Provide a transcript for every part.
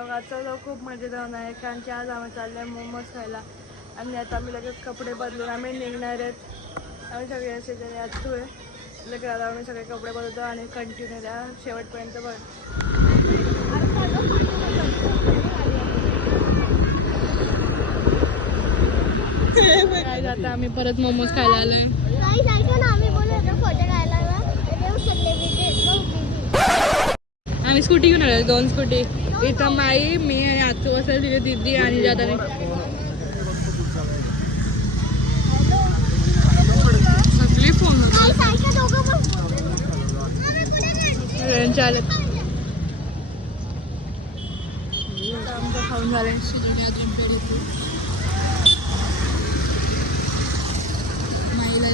Blog. आजचा खूप मजेदार होणार आहे कारण की आज आम्ही चाललो आहे मोमोज खायला आणि आता आम्ही लगेच कपडे बदलून आम्ही निघणार आहेत. आम्ही सगळे असे जरी याचतो आहे लगेच आता आम्ही सगळे कपडे बदलतो आणि कंटिन्यू द्या शेवटपर्यंत बघ. आता आम्ही परत मोमोज खायला आलोय. आम्ही स्कूटी घेऊन आलो 2 स्कूटी. इथं माई मी आणि आजू असेल तिथे दिदी आणि जाताने सगळे फोन चालत आमचं खाऊन झालंय. माईला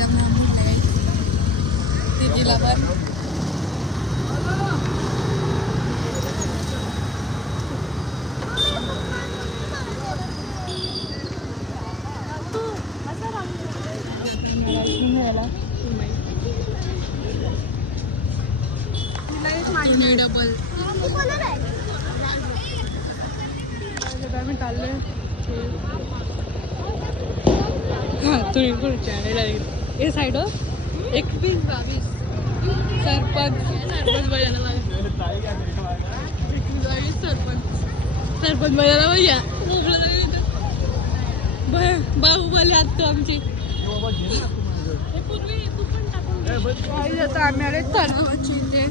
दिदीला पण डबल आम्ही चाललोय. तुम्ही पुढच्या हे साईड 21-22 सरपंच बजायला सरपंच बजायला भैया बाहुबली आजतो आमची. आता आम्ही आले तणावाची इथे.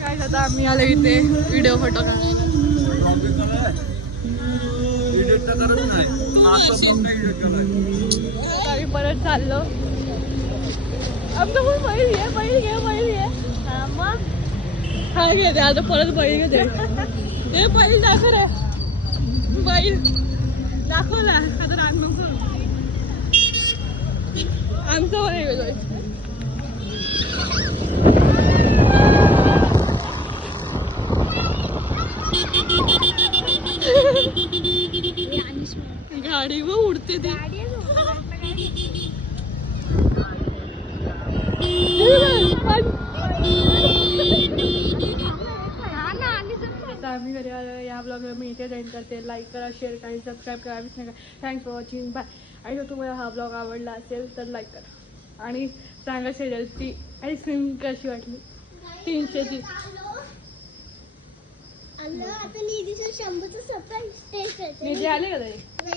काय आता आम्ही आलो इथे व्हिडिओ फोटो आम्ही परत चाललो. आमचं पण बैल घे बैल घे मग हा घेते आता परत बैल घेते. हे बैल दाखव रे बैल दाखवला आता राग नको आमचं पण गाडी व उडते ती. आम्ही घरी आलो. या ब्लॉगला मी इथे जॉईन करते. लाईक करा, शेअर करा, सबस्क्राईब करा, विसरू नका. Thanks for watching. बाय. आणि जर तुम्हाला हा ब्लॉग आवडला असेल तर लाईक करा आणि सांगा शेजलची आईस्क्रीम कशी वाटली. 300ची निधी आले का तरी.